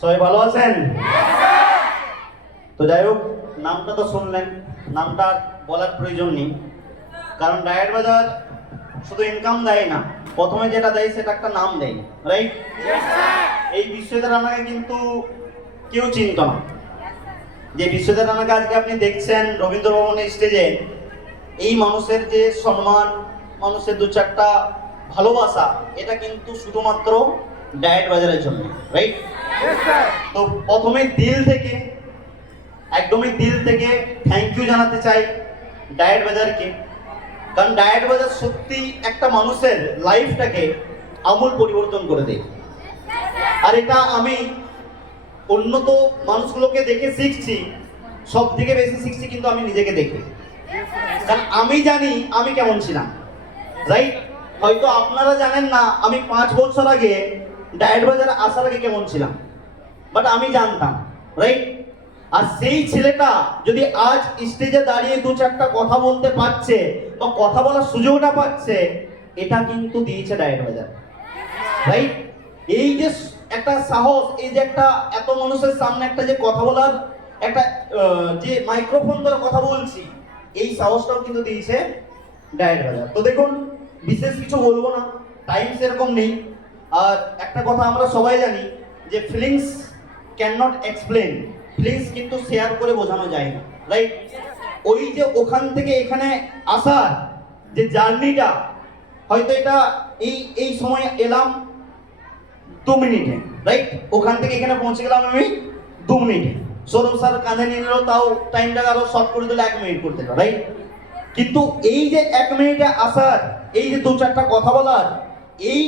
সবাই ভালো আছেন? তো যাই হোক, নামটা তো শুনলেন, নামটা বলার প্রয়োজন নেই, কারণ ডায়েট বাজার শুধু ইনকাম দেয় না, প্রথমে যেটা দেয় সেটা একটা নাম দেয়, রাইট? এই বিশ্বজিৎ রানাকে কিন্তু কেউ চিনত না। যে বিশ্বজিৎ রানাকে আজকে আপনি দেখছেন রবীন্দ্র ভবনের স্টেজে, এই মানুষের যে সম্মান, মানুষের দু চারটা ভালোবাসা, এটা কিন্তু শুধুমাত্র ডায়েট বাজারের জন্য, রাইট? তো প্রথমে একদমই দিল থেকে থ্যাংক ইউ জানাতে চাই ডায়েট বাজারকে, কারণ ডায়েট বাজার সত্যি একটা মানুষের লাইফটাকে আমূল পরিবর্তন করে দেয়। আর এটা আমি উন্নত মানুষগুলোকে দেখে শিখছি, সব থেকে বেশি শিখছি কিন্তু আমি নিজেকে দেখে, কারণ আমি জানি আমি কেমন ছিলাম, রাইট? হয়তো আপনারা জানেন না আমি 5 বছর আগে ডায়েট বাজারে আসার আগে কেমন ছিলাম, বাট আমি জানতাম, রাইট? আর সেই ছেলেটা যদি আজ স্টেজে দাঁড়িয়ে দু চারটা কথা বলতে পারছে বা কথা বলার সুযোগটা পাচ্ছে, এটা কিন্তু দিয়েছে ডায়েট বাজার, রাইট? এই যে একটা সাহস, এই যে একটা এত মানুষের সামনে একটা যে কথা বলার একটা যে মাইক্রোফোন ধরে কথা বলছি, এই সাহসটাও কিন্তু দিয়েছে ডায়েট বাজার। তো দেখুন, বিশেষ কিছু বলবো না, টাইম সেরকম নেই। আর একটা কথা আমরা সবাই জানি যে feelings can not explain, feelings কিন্তু শেয়ার করে বোঝানো যায় না, রাইট? ওই যে ওখান থেকে এখানে আসার যে জার্নিটা, হয়তো এটা এই সময় এলাম 2 মিনিটে, রাইট? ওখান থেকে এখানে পৌঁছে গেলাম আমি 2 মিনিটে। সৌরভ স্যার কাঁধে নিয়ে নিল, তাও টাইমটাকে আরো শর্ট করে দিল 1 মিনিট করতে, রাইট? কিন্তু এই যে 1 মিনিটে আসার, এই যে দু চারটা কথা বলার, এই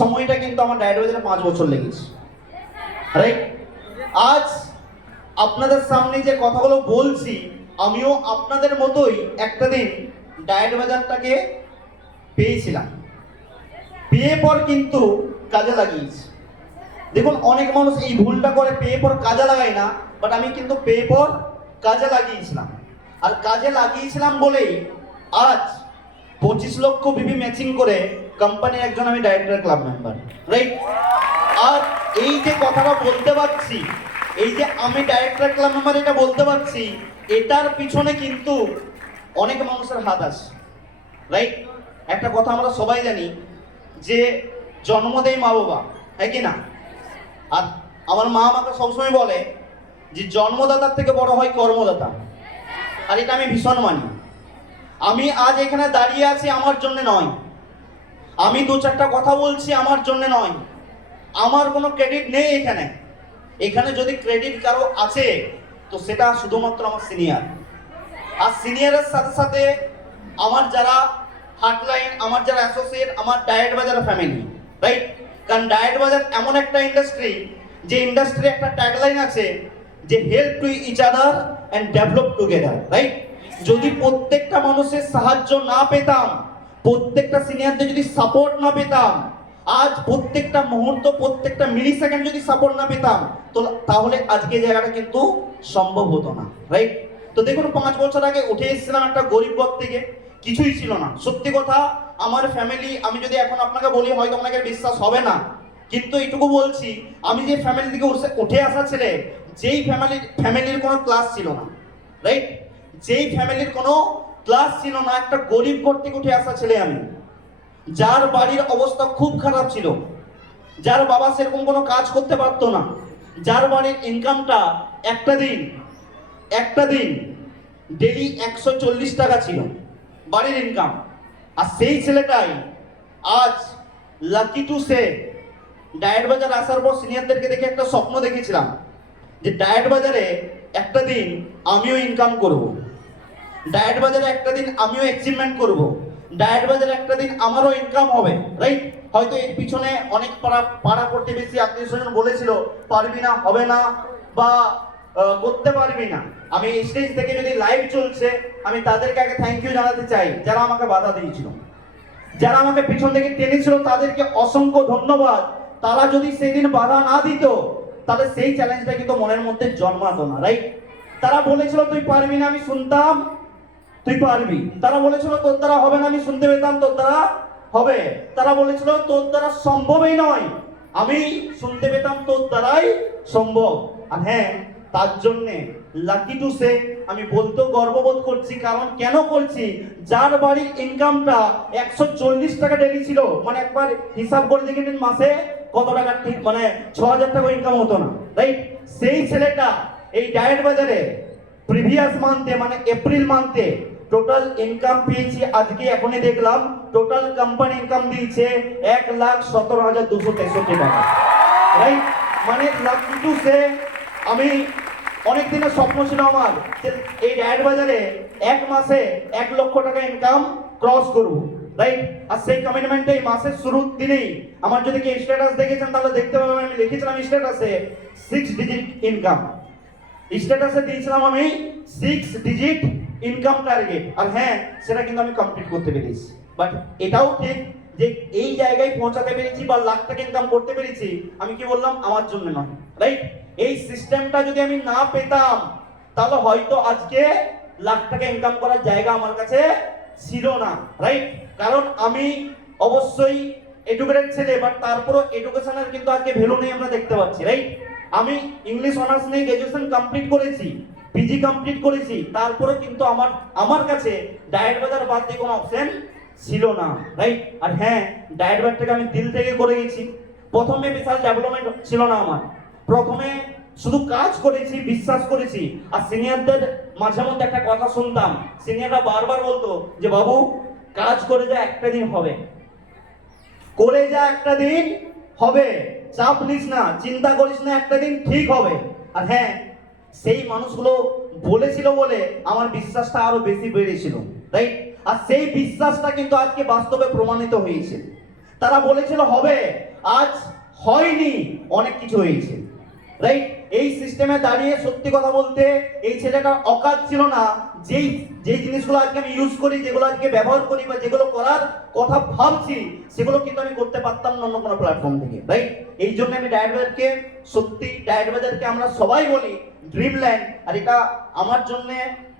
সময়টা কিন্তু আমার ডায়েট বাজারে 5 বছর লেগেছে, রাইট? আজ আপনাদের সামনে যে কথাগুলো বলছি, আমিও আপনাদের মতোই একটা দিন ডায়েট বাজারটাকে পেয়েছিলাম, পেয়ে পর কিন্তু কাজে লাগিয়েছি। দেখুন, অনেক মানুষ এই ভুলটা করে, পেয়ে পর কাজে লাগায় না, বাট আমি কিন্তু পেয়ে পর কাজে লাগিয়েছিলাম। আর কাজে লাগিয়েছিলাম বলেই আজ 25 লক্ষ বিবি ম্যাচিং করে কোম্পানির একজন আমি ডাইরেক্টর ক্লাব মেম্বার, রাইট? আর এই যে কথাটা বলতে পারছি, এই যে আমি ডাইরেক্টর ক্লাব মেম্বার এটা বলতে পারছি, এটার পিছনে কিন্তু অনেক মানুষের হাত আছে, রাইট? একটা কথা আমরা সবাই জানি যে জন্ম দেয় মা বাবা, হ্যাঁ কি না? আর আমার মা আমাকে সবসময় বলে যে জন্মদাতার থেকে বড় হয় কর্মদাতা, আর এটা আমি ভীষণ মানি। আমি আজ এখানে দাঁড়িয়ে আছি আমার জন্য নয়, আমি দু চারটা কথা বলছি আমার জন্য নয়, আমার কোনো ক্রেডিট নেই এখানে। এখানে যদি ক্রেডিট কারো আছে তো সেটা শুধুমাত্র আমার সিনিয়র। আর সিনিয়রের সাথে সাথে আমার যারা হার্টলাইন, আমার যারা অ্যাসোসিয়েট, আমার ডায়েট বাজার ফ্যামিলি, রাইট? কারণ ডায়েট বাজার এমন একটা ইন্ডাস্ট্রি, যে ইন্ডাস্ট্রি একটা ট্যাগলাইন আছে যে help to each other and develop together, right? যদি প্রত্যেকটা মানুষের সাহায্য না পেতাম, প্রত্যেকটা সিনিয়রদের যদি সাপোর্ট না পেতাম, আজ প্রত্যেকটা মুহূর্ত, প্রত্যেকটা মিলি সেকেন্ড যদি সাপোর্ট না পেতাম, তো তাহলে আজকে জায়গাটা কিন্তু সম্ভব হতো না, রাইট? তো দেখুন, 5 বছর আগে উঠে এসেছিলাম একটা গরিব ঘর থেকে, কিছুই ছিল না। সত্যি কথা, আমার ফ্যামিলি, আমি যদি এখন আপনাকে বলি হয়তো আপনাকে বিশ্বাস হবে না, কিন্তু এইটুকু বলছি, আমি যে ফ্যামিলি থেকে উঠে আসা ছেলে, যেই ফ্যামিলির কোনো ক্লাস ছিল না, রাইট? যেই ফ্যামিলির কোনো ক্লাস ছিল না, একটা গরিব ঘর থেকে উঠে আসা ছেলে আমি, যার বাড়ির অবস্থা খুব খারাপ ছিল, যার বাবা সেরকম কোনো কাজ করতে পারতো না, যার বাড়ির ইনকামটা একটা দিন ডেলি 140 টাকা ছিল বাড়ির ইনকাম। আর সেই ছেলেটাই আজ লাকি টু সে, ডায়েট বাজার আসার পর সিনিয়রদেরকে দেখে একটা স্বপ্ন দেখেছিলাম যে ডায়েট বাজারে একটা দিন আমিও ইনকাম করব, ডায়েট বাজারে একটা দিন আমিও অ্যাচিভমেন্ট করব, ডায়েট বাজারে একটা দিন আমারও ইনকাম হবে, রাইট? হয়তো এর পিছনে অনেক পাড়া প্রতিবেশী, আত্মীয় স্বজন বলেছিল পারবি না, হবে না, বা করতে পারবি না। আমি স্টেজ থেকে যদি লাইভ চলছে, আমি তাদেরকে আগে থ্যাংক ইউ জানাতে চাই যারা আমাকে বাধা দিয়েছিল, যারা আমাকে পিছন থেকে টেনেছিল, তাদেরকে অসংখ্য ধন্যবাদ। তারা যদি সেদিন বাধা না দিত, তাহলে সেই চ্যালেঞ্জটা কিন্তু মনের মধ্যে জন্মাতো না, রাইট? তারা বলেছিল তুই পারবি না, আমি শুনতাম তুই পারবি। তারা বলেছিল তোর দ্বারা হবে না, আমি শুনতে পেতাম তোর দ্বারা হবে। তারা বলেছিল তোর দ্বারা সম্ভবই নয়, আমি শুনতে পেতাম তোর দ্বারাই সম্ভব। আর হ্যাঁ, তার জন্যে লাকি টু সে আমি বলতেও গর্ববোধ করছি। কারণ কেন করছি, যার বাড়ির ইনকামটা 140 টাকা ডেলি ছিল, মানে একবার হিসাব করে দেখে নিন মাসে কত টাকা, ঠিক মানে 6000 টাকা ইনকাম হতো না, রাইট? সেই ছেলেটা এই ডায়েট বাজারে প্রিভিয়াস মান্থে মানে এপ্রিল মান্থে টোটাল ইনকাম পেয়েছি, আজকে এখনই দেখলাম টোটাল কোম্পানি ইনকাম দিয়েছে 1,17,263 টাকা, রাইট? মানে লাকি টু সে আমি অনেক দিনের স্বপ্ন ছিল আমার যে এই ডায়েট বাজারে এক মাসে 1 লক্ষ টাকা ইনকাম ক্রস করব, রাইট? আর সেই কমিটমেন্টে এই মাসের শুরুর দিনেই আমার যদি কি স্ট্যাটাস দেখেছেন তাহলে দেখতে পাবেন আমি লিখেছিলাম স্ট্যাটাসে 6 ডিজিট ইনকাম। স্ট্যাটাসে দিয়েছিলাম আমি 6 ডিজিট ইনকাম টার্গেট। আর হ্যাঁ, সেটা কিন্তু আমি কমপ্লিট করতে পেরেছি। বাট এটাও ঠিক যে এই জায়গায় পৌঁছাতে পেরেছি বা লাখ টাকা ইনকাম করতে পেরেছি, আমি কি বললাম, আমার জন্য নয়, রাইট? এই সিস্টেমটা যদি আমি না পেতাম তাহলে হয়তো আজকে লাখ টাকা ইনকাম করার জায়গা আমার কাছে ছিল না, রাইট? কারণ আমি অবশ্যই এডুকেটেড ছেলে, বাট তারপরও এডুকেশনের কিন্তু আজকে ভ্যালু নেই আমরা দেখতে পাচ্ছি, রাইট? আমি ইংলিশ অনার্স নিয়ে গ্র্যাজুয়েশন কমপ্লিট করেছি, পিজি কমপ্লিট করেছি, তারপরে কিন্তু আমার কাছে ডায়েট বাজার বাদ দিয়ে কোনো অপশন ছিল না, রাইট? আর হ্যাঁ, ডায়েট বাজারটাকে আমি দিল থেকে করে গেছি। প্রথমে বিশাল ডেভেলপমেন্ট ছিল না আমার, প্রথমে শুধু কাজ করেছি, বিশ্বাস করেছি। আর সিনিয়রদের মাঝে মধ্যে একটা কথা শুনতাম, সিনিয়ররা বারবার বলতো যে বাবু কাজ করে যা, একটা দিন হবে, করে যা, একটা দিন হবে, চাপ নিস না, চিন্তা করিস না, একটা দিন ঠিক হবে। আর হ্যাঁ, সেই মানুষগুলো বলেছিল বলে আমার বিশ্বাসটা আরো বেশি বেড়েছিল, রাইট? আর সেই বিশ্বাসটা কিন্তু আজকে বাস্তবে প্রমাণিত হয়েছে। তারা বলেছিল হবে, আজ হয়নি, অনেক কিছু হয়েছে, রাইট? এই সিস্টেমে দাঁড়িয়ে সত্যি কথা বলতে এই ছেলেটার অকাজ ছিল না যেই জিনিসগুলো আজকে আমি ইউজ করি, যেগুলো আজকে ব্যবহার করি বা যেগুলো করার কথা ভাবছি, সেগুলো কিন্তু আমি করতে পারতাম না অন্য কোনো প্ল্যাটফর্ম থেকে, রাইট? এই জন্য আমি ডায়েট বাজারকে, সত্যি ডায়েট বাজারকে আমরা সবাই বলি ড্রিমল্যান্ড, আর এটা আমার জন্য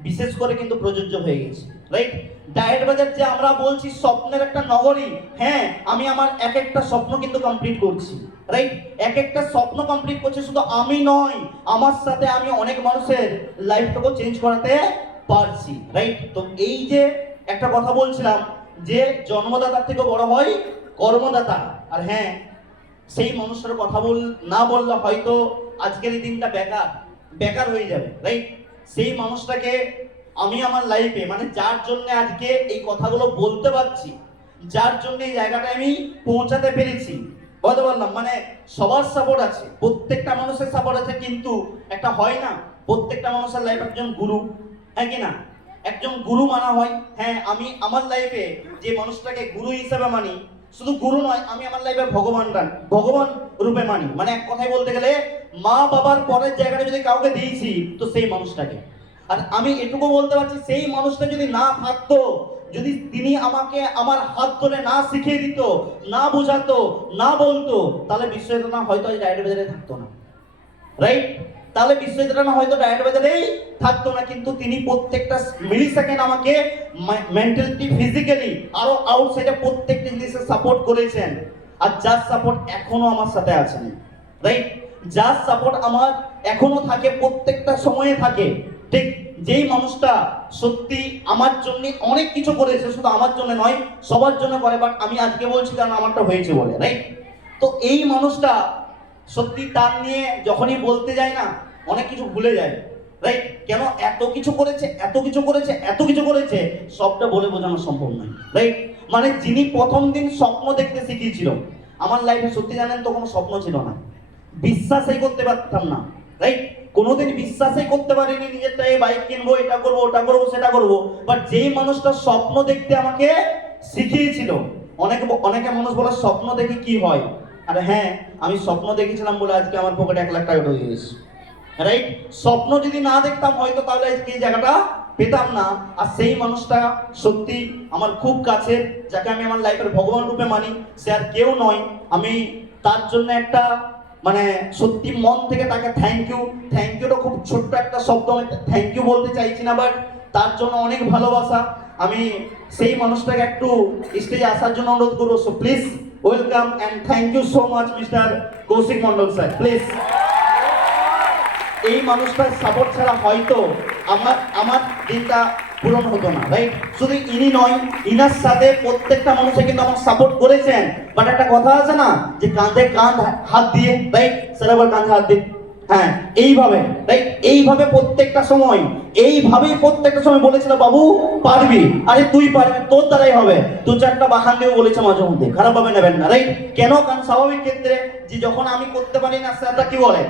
বিশেষ করে কিন্তু প্রযোজ্য হয়ে গেছে, রাইট? ডায়েট বাজার যে আমরা বলছি স্বপ্নের একটা নগরী, হ্যাঁ, আমি আমার এক একটা স্বপ্ন কিন্তু কমপ্লিট করছি, রাইট? এক একটা স্বপ্ন কমপ্লিট করছি, শুধু আমি নয়, আমার সাথে আমি অনেক মানুষের লাইফটাকেও চেঞ্জ করাতে পারছি, রাইট? তো এই যে একটা কথা বলছিলাম যে জন্মদাতার থেকে বড় হয় কর্মদাতা। আর হ্যাঁ, সেই মানুষটার কথা না বললে হয়তো আজকের এই দিনটা বেকার হয়ে যাবে, রাইট? সেই মানুষটাকে আমি আমার লাইফে, মানে যার জন্য আজকে এই কথাগুলো বলতে পারছি, যার জন্য এই জায়গাটা আমি পৌঁছাতে পেরেছি, বলতে পারলাম, মানে সবার সাপোর্ট আছে, প্রত্যেকটা মানুষের সাপোর্ট আছে, কিন্তু একটা হয় না প্রত্যেকটা মানুষের লাইফে একজন গুরু, হ্যাঁ কি না? একজন গুরু মানা হয়। হ্যাঁ, আমি আমার লাইফে যে মানুষটাকে গুরু হিসেবে মানি, শুধু গুরু নয়, আমি আমার লাইফে ভগবান রূপে মানি। মানে এক কথায় বলতে গেলে মা বাবার পরের জায়গাটা যদি কাউকে দিয়েছি তো সেই মানুষটাকে। আর আমি এটুকু বলতে পারছি, সেই মানুষটা যদি না থাকতো, যদি তিনি আমাকে আমার হাত ধরে না শিখিয়ে দিত, না বোঝাতো, না বলতো, তাহলে বিশ্বজিৎ হয়তো আজ ডায়েট বাজারে থাকতো না, রাইট? তাহলে বিশ্বজিৎ হয়তো ডায়েট বাজারেই থাকতো না। কিন্তু তিনি প্রত্যেকটা মিলি সেকেন্ড আমাকে মেন্টালি, ফিজিক্যালি, আরো আউটসাইডে প্রত্যেকটা জিনিসে সাপোর্ট করেছেন। আর যার সাপোর্ট এখনো আমার সাথে আছেন, রাইট? যার সাপোর্ট আমার এখনো থাকে, প্রত্যেকটা সময়ে থাকে, ঠিক যেই মানুষটা সত্যি আমার জন্য অনেক কিছু করেছে, শুধু আমার জন্য নয়, সবার জন্য করে, বাট আমি আজকে বলছি কারণ আমারটা হয়েছে বলে, রাইট? তো এই মানুষটা সত্যি, তার নিয়ে যখনই বলতে যায় না, অনেক কিছু ভুলে যায়, রাইট? কেন এত কিছু করেছে, এত কিছু করেছে, এত কিছু করেছে, সবটা বলে বোঝানো সম্ভব নয়, রাইট? মানে যিনি প্রথম দিন স্বপ্ন দেখতে শিখিয়েছিল আমার লাইফে, সত্যি জানেন তো কোনো স্বপ্ন ছিল না, বিশ্বাসই করতে পারতাম না, রাইট? কোনোদিন বিশ্বাসই করতে পারিনি নিজেরটা, এই বাইক কিনবো, এটা করবো, ওটা করবো, সেটা করবো। বাট যেই মানুষটা স্বপ্ন দেখতে আমাকে শিখিয়েছিল, অনেকে মানুষ বলে স্বপ্ন দেখে কি হয়, আর হ্যাঁ, আমি স্বপ্ন দেখেছিলাম বলে আজকে আমার পকেটে 1 লাখ টাকা ঢুকে গেছে, রাইট? স্বপ্ন যদি না দেখতাম হয়তো তাহলে আজকে এই জায়গাটা পেতাম না। আর সেই মানুষটা সত্যি আমার খুব কাছের, যাকে আমি আমার লাইফের ভগবান রূপে মানি, সে আর কেউ নয়। আমি তার জন্য একটা, মানে সত্যি মন থেকে তাকে থ্যাংক ইউটা খুব ছোট্ট একটা শব্দ, আমি থ্যাংক ইউ বলতে চাইছি না, বাট তার জন্য অনেক ভালোবাসা। আমি সেই মানুষটাকে একটু স্টেজে আসার জন্য অনুরোধ করবো, so please welcome and thank you so much mister Koushik Mondal sir, please. এই মানুষটার সাপোর্ট ছাড়া হয়তো আমার দিনটা পূরণ হতো না, রাইট? শুধু ইনি নয়, ইনার সাথে প্রত্যেকটা মানুষে কিন্তু আমাকে সাপোর্ট করেছেন। বাট একটা কথা আছে না, যে কাঁধে কাঁধ হাত দিয়ে, রাইট? স্যার আবার কাঁধে হাত দিয়ে, হ্যাঁ এইভাবে, রাইট? এইভাবে প্রত্যেকটা সময়, এইভাবেই প্রত্যেকটা সময় বলেছিল, বাবু পারবি, আরে তুই পারবি, তোর দ্বারাই হবে। দু চারটা বাখান দিয়েও বলেছে মাঝে মধ্যে, খারাপ ভাবে নেবেন না, রাইট? কেন? কারণ স্বাভাবিক ক্ষেত্রে যে যখন আমি করতে পারি না, স্যারটা কি বলে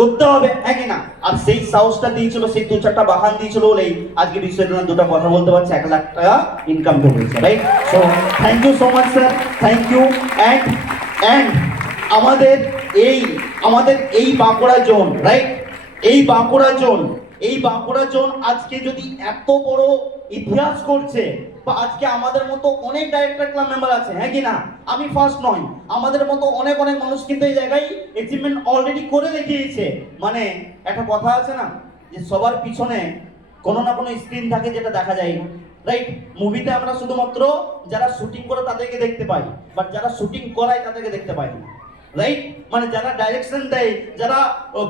করতে হবে, হ্যাঁ কি না? আর সেই সাহসটা দিয়েছিল, সেই দু চারটা বাহান দিয়েছিল বলেই আজকে বিশ্ববিদ্যালয়ে দুটো কথা বলতে পারছে, 1 লাখ টাকা ইনকাম করেছে, right? So thank you so much sir, thank you. And আমাদের এই বাঁকুড়া জোন, রাইট? এই বাঁকুড়া জোন আজকে যদি এত বড় ইতিহাস করছে, বা আজকে আমাদের মতো অনেক ডাইরেক্টর ক্লাব মেম্বার আছে, হ্যাঁ কি না? আমি ফার্স্ট নয়, আমাদের মতো অনেক মানুষ কিন্তু এই জায়গায় অ্যাচিভমেন্ট অলরেডি করে দেখিয়েছে। মানে একটা কথা আছে না, যে সবার পিছনে কোনো না কোনো স্ক্রিন থাকে যেটা দেখা যায় না, রাইট? মুভিতে আমরা শুধুমাত্র যারা শুটিং করে তাদেরকে দেখতে পাই, বাট যারা শুটিং করায় তাদেরকে দেখতে পাই না, রাইট? মানে যারা ডাইরেকশন দেয়, যারা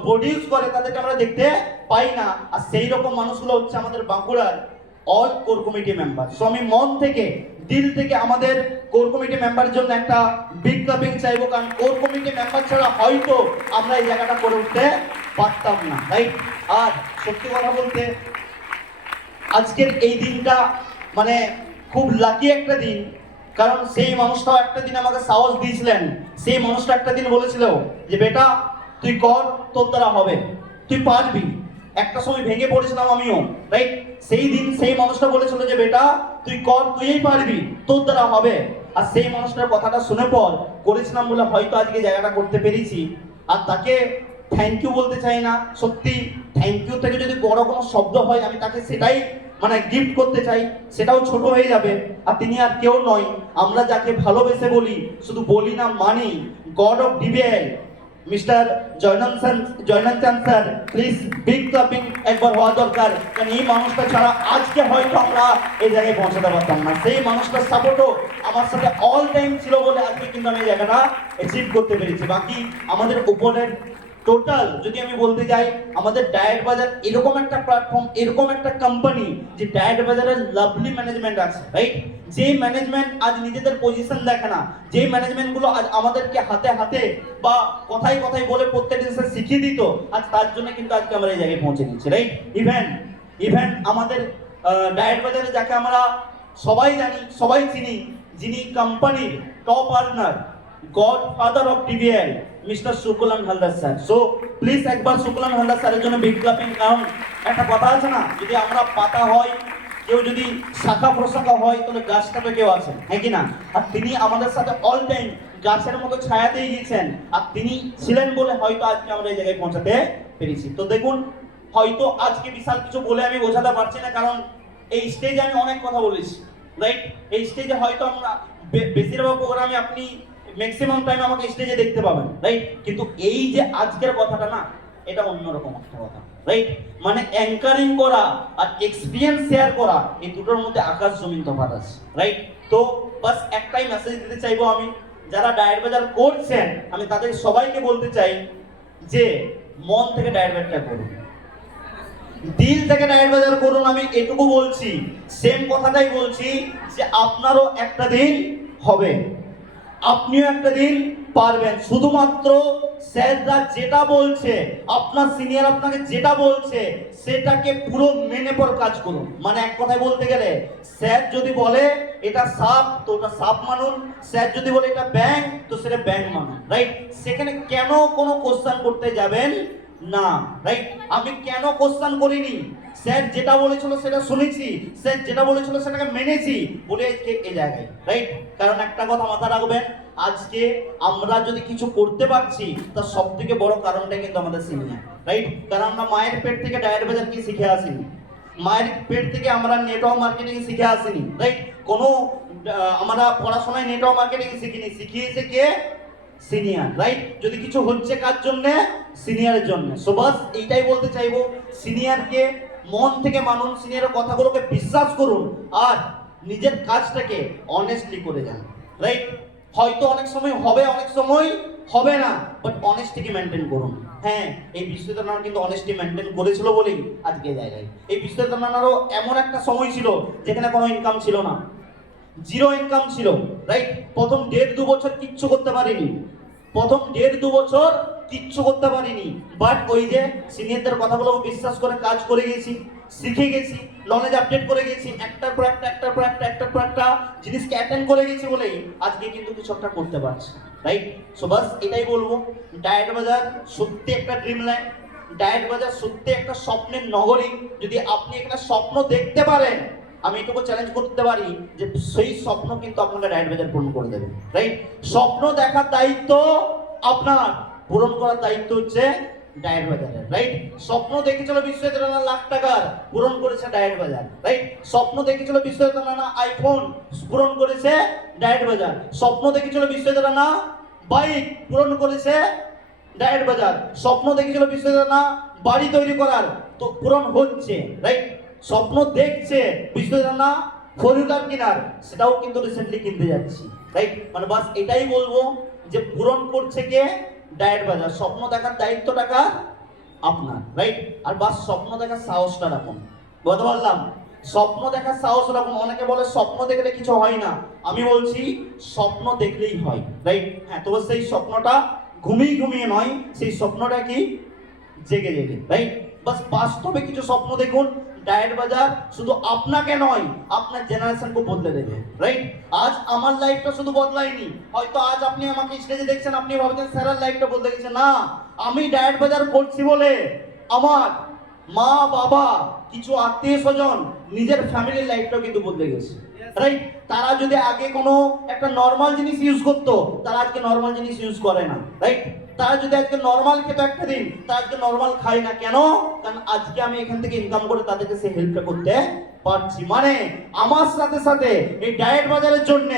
প্রডিউস করে, তাদেরকে আমরা দেখতে পাই না। আর সেই রকম মানুষগুলো হচ্ছে আমাদের বাঁকুড়ার all core committee member. So আমি মন থেকে, দিল থেকে আমাদের কোর কমিটি মেম্বারের জন্য একটা বিগ ক্লাপিং চাইবো, কারণ কোর কমিটি মেম্বার ছাড়া হয়তো আমরা এই জায়গাটা করে উঠতে পারতাম না, রাইট? আর সত্যি কথা বলতে আজকের এই দিনটা মানে খুব লাকি একটা দিন, কারণ সেই মানুষটাও একটা দিন আমাকে সাহস দিয়েছিলেন। সেই মানুষটা একটা দিন বলেছিল যে বেটা তুই কর, তোর দ্বারা হবে, তুই পারবি। একটা সময় ভেঙে পড়েছিলাম আমিও, রাইট? সেই দিন সেই মানুষটা বলেছিল যে বেটা তুই কর, তুইই পারবি, তোর দ্বারা হবে। আর সেই মানুষটার কথাটা শুনে পর করেছিলাম বলে হয়তো আজকে জায়গাটা করতে পেরেছি। আর তাকে থ্যাংক ইউ বলতে চাই না, সত্যি থ্যাংক ইউ থেকে যদি বড় কোনো শব্দ হয় আমি তাকে সেটাই মানে গিফট করতে চাই, সেটাও ছোট হয়ে যাবে। আর তিনি আর কেউ নয়, আমরা যাকে ভালোবেসে বলি, শুধু বলি না মানি, গড অফ ডিবিএল, মিস্টার জয়নানচান স্যার। প্লিজ বিগ ক্লাপিং একবার হওয়া দরকার, কারণ এই মানুষটা ছাড়া আজকে হয়তো আমরা এই জায়গায় পৌঁছাতে পারতাম না। সেই মানুষটার সাপোর্টও আমার সাথে অল টাইম ছিল বলে আজকে কিন্তু আমি এই জায়গাটা অ্যাচিভ করতে পেরেছি। বাকি আমাদের উপরের টোটাল যদি আমি বলতে যাই, আমাদের ডায়েট বাজার এরকম একটা প্ল্যাটফর্ম, এরকম একটা কোম্পানি, যে ডায়েট বাজারের লাভলি ম্যানেজমেন্ট আছে, রাইট? যে ম্যানেজমেন্ট আজ নিজেদের পজিশন দেখে না, যে ম্যানেজমেন্ট গুলো আজ আমাদেরকে হাতে হাতে বা কথায় কথায় বলে প্রত্যেকটা জিনিস শিখিয়ে দিত, আজ তার জন্য কিন্তু আজকে আমরা এই জায়গায় পৌঁছে দিচ্ছি, রাইট? ইভেন আমাদের ডায়েট বাজারে যাকে আমরা সবাই জানি, সবাই চিনি, যিনি কোম্পানির top earner, godfather of DBL, mister Sukulan Haldar sir. So please একবার সুকুলান হালদার স্যারের জন্য বিগ ক্লাপিং। কারণ একটা কথা আছে না, যদি আমরা পাতা হয়, কেউ যদি শাখা প্রশাখা হয়, তাহলে গাছটাতে কেউ আছে, হ্যাঁ কি না? আর তিনি আমাদের সাথে অল টাইম গাছের মতো ছায়াতেই গিয়েছেন, আর তিনি ছিলেন বলে হয়তো আজকে আমরা এই জায়গায় পৌঁছাতে পেরেছি। তো দেখুন, হয়তো আজকে বিশাল কিছু বলে আমি বোঝাতে পারছি না, কারণ এই স্টেজে আমি অনেক কথা বলেছি, রাইট? এই স্টেজে হয়তো আমরা বেশিরভাগ প্রোগ্রামে আপনি ম্যাক্সিমাম টাইম আমাকে স্টেজে দেখতে পাবেন, রাইট? কিন্তু এই যে আজকের কথাটা না, এটা অন্যরকম একটা কথা, রাইট? মানে অ্যাঙ্কারিং করা আর এক্সপিরিয়েন্স শেয়ার করা, এই দুটোর মধ্যে আকাশ জমিন তফাৎ আছে, রাইট? তো বাস একটাই মেসেজ দিতে চাইবো আমি, যারা ডায়েট বাজার করছেন, আমি তাদের সবাইকে বলতে চাই যে মন থেকে ডায়েট বাজারটা করুন, দিল থেকে ডায়েট বাজার করুন। আমি এটুকু বলছি, সেম কথাটাই বলছি, যে আপনারও একটা দিন হবে, আপনিও একটা দিন পারবেন। শুধুমাত্র স্যাররা যেটা বলছে, আপনার সিনিয়র আপনাকে যেটা বলছে, সেটাকে পুরো মেনে পর কাজ করুন। মানে এক কথায় বলতে গেলে, স্যার যদি বলে এটা সাপ, তো ওটা সাপ মানুন। স্যার যদি বলে এটা ব্যাংক, তো সেটা ব্যাংক মানুন, রাইট? সেখানে কেন কোনো কোশ্চেন করতে যাবেন না, রাইট? আমি কেন কোশ্চেন করিনি, স্যার যেটা বলেছিল সেটা শুনেছি, স্যার যেটা বলেছিল সেটাকে মেনেছি বলে আজকে এই জায়গায়, রাইট? কারণ একটা কথা মাথা রাখবেন, আজকে আমরা যদি কিছু করতে পারছি, তার সব থেকে বড় কারণটা কিন্তু আমাদের সিনিয়র, রাইট? কারণ আমরা মায়ের পেট থেকে ডায়েট বাজার কি শিখে আসিনি, মায়ের পেট থেকে আমরা নেটওয়ার্ক মার্কেটিং শিখে আসিনি, রাইট? কোনো আমরা পড়াশোনায় নেটওয়ার্ক মার্কেটিং শিখিনি, শিখিয়েছে কে? Senior, right? যদি কিছু হচ্ছে কার জন্য? সিনিয়রের জন্য। সো বাস এইটাই বলতে চাইবো, সিনিয়রকে মন থেকে মানুন, সিনিয়রের কথাগুলোকে বিশ্বাস করুন, আর নিজের কাজটাকে অনেস্টলি করে যান, রাইট? হয়তো অনেক সময় হবে, অনেক সময় হবে না, বাট অনেস্টিকে মেনটেন করুন। হ্যাঁ, এই বিশ্বজিৎ রানা কিন্তু অনেস্টি মেনটেন করেছিল বলেই আজকে জায়গায়। এই বিশ্বজিৎ রানারও এমন একটা সময় ছিল যেখানে কোনো ইনকাম ছিল না, জিরো ইনকাম ছিল, রাইট? প্রথম 1.5-2 বছর কিচ্ছু করতে পারিনি, প্রথম 1.5-2 বছর কিচ্ছু করতে পারিনি, বাট ওই যে সিনিয়রদের কথাগুলো বিশ্বাস করে কাজ করে গেছি, শিখে গেছি, নলেজ আপডেট করে গেছি, একটার পর একটা জিনিসকে অ্যাটেন্ড করে গেছি বলেই আজকে কিন্তু কিছু একটা করতে পারছি, রাইট? সো বাস এটাই বলবো, ডায়েট বাজার সত্যি একটা ড্রিম ল্যান্ড, ডায়েট বাজার সত্যি একটা স্বপ্নের নগরী। যদি আপনি একটা স্বপ্ন দেখতে পারেন, আমি এটুকু চ্যালেঞ্জ করতে পারি যে সেই স্বপ্ন কিন্তু আপনাকে ডায়েট বাজার পূরণ করে দেবে, রাইট? স্বপ্ন দেখার দায়িত্ব আপনার, পূরণ করার দায়িত্ব হচ্ছে ডায়েট বাজারের, রাইট? স্বপ্ন দেখেছিল বিশ্বজিৎ রানা লাখ টাকার, পূরণ করেছে ডায়েট বাজার, রাইট? স্বপ্ন দেখেছিল বিশ্বজিৎ রানা আইফোন, পূরণ করেছে ডায়েট বাজার। স্বপ্ন দেখেছিল বিশ্বজিৎ রানা বাইক, পূরণ করেছে ডায়েট বাজার। স্বপ্ন দেখেছিল বিশ্বজিৎ রানা বাড়ি তৈরি করার, তো পূরণ হচ্ছে, রাইট? স্বপ্ন দেখছে বিশ্বজিৎ রানা ফোর হুইলার কেনার, সেটাও কিন্তু রিসেন্টলি কিনতে যাচ্ছি, রাইট? মানে বাস এটাই বলবো যে পূরণ করছে কে? ডায়েট বাজার। স্বপ্ন দেখার দায়িত্বটা আপনার, রাইট? আর বাস স্বপ্ন দেখার সাহসটা রাখুন, বলতে পারলাম? স্বপ্ন দেখার সাহস রাখুন। অনেকে বলে স্বপ্ন দেখলে কিছু হয় না, আমি বলছি স্বপ্ন দেখলেই হয়, রাইট? হ্যাঁ, তবে সেই স্বপ্নটা ঘুমিয়ে ঘুমিয়ে নয়, সেই স্বপ্নটা কি জেগে জেগে, রাইট? বাস বাস্তবে কিছু স্বপ্ন দেখুন। ডায়েট বাজার শুধু আপনাকে নয়, আপনার জেনারেশনকে বদলে দেবে, রাইট? আজ আমার লাইফটা শুধু বদলায়নি, হয়তো আজ আপনি আমাকে স্টেজে দেখছেন, আপনি ভাবছেন স্যারের লাইফটা বদলে গেছে, না, আমি ডায়েট বাজার করছি বলে আমার মা বাবা, কিছু আত্মীয় স্বজন, নিজের ফ্যামিলির লাইফটাও কিন্তু বদলে গেছে, রাইট? তারা যদি আগে কোনো একটা নর্মাল জিনিস ইউজ করতো, তারা আজকে নর্মাল জিনিস ইউজ করে না, রাইট? তারা যদি আজকে নর্মাল খেতো একটা দিন, তারা আজকে নর্মাল খায় না। কেন? কারণ আজকে আমি এখান থেকে ইনকাম করে তাদেরকে সেই হেল্পটা করতে পারছি। মানে আমার সাথে সাথে এই ডায়েট বাজারের জন্য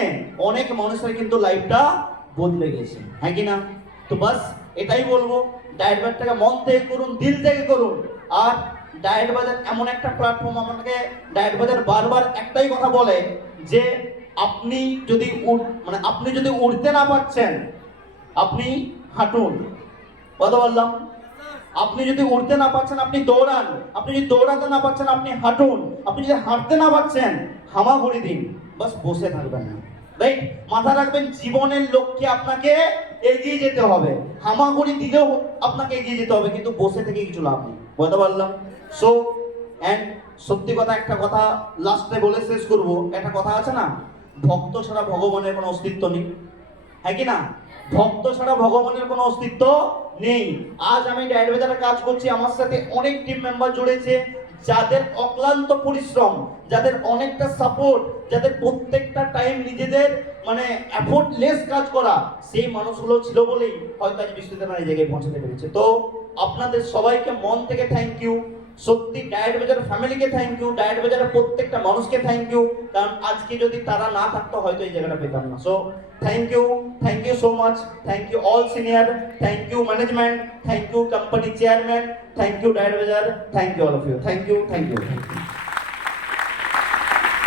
অনেক মানুষের কিন্তু লাইফটা বদলে গেছে, হ্যাঁ কি না? তো বাস এটাই বলবো, ডায়েট বাজারটাকে মন থেকে করুন, দিল থেকে করুন। আর ডায়েট বাজার এমন একটা প্ল্যাটফর্ম, আপনাকে ডায়েট বাজার বারবার একটাই কথা বলে যে আপনি যদি আপনি যদি উঠতে না পারছেন, আপনি হাঁটুন, কথা বললাম? আপনি যদি উঠতে না পারছেন, আপনি দৌড়ান। আপনি যদি দৌড়াতে না পারছেন, আপনি হাঁটুন। আপনি যদি হাঁটতে না পারছেন, হামাগুড়ি দিন, বাস বসে থাকবেন না, রাইট? মাথা রাখবেন, জীবনের লক্ষ্যে আপনাকে এগিয়ে যেতে হবে। হামাগুড়ি দিলেও আপনাকে এগিয়ে যেতে হবে, কিন্তু বসে থেকে কিছু লাভ নেই, বলতে পারলাম? সো এন্ড সত্যি কথা, একটা কথা লাস্টে বলে শেষ করবো। একটা কথা আছে না, ভক্ত ছাড়া ভগবানের কোনো অস্তিত্ব নেই, হ্যাঁ কি না? ভক্ত ছাড়া ভগবানের কোনো অস্তিত্ব নেই। আজ আমি ডায়েট বাজারে কাজ করছি, আমার সাথে অনেক টিম মেম্বার জুড়েছে, যাদের অক্লান্ত পরিশ্রম, যাদের অনেকটা সাপোর্ট, যাদের প্রত্যেকটা টাইম নিজেদের এফোর্টলেস কাজ করা, সেই মানুষগুলো ছিল বলেই হয়তো আজ বিশ্বজিৎ রানা এই জায়গায় পৌঁছাতে পেরেছে। তো আপনাদের সবাইকে মন থেকে থ্যাংক ইউ, সত্যি ডায়েট বাজার ফ্যামিলিকে থ্যাংক ইউ, ডায়েট বাজারের প্রত্যেকটা মানুষকে থ্যাংক ইউ, কারণ আজকে যদি তারা না থাকতো হয়তো এই জায়গাটা পেতাম না। So thank you so much, thank you all senior, thank you management, thank you company chairman, thank you ডায়েট বাজার, thank you all of you, thank you.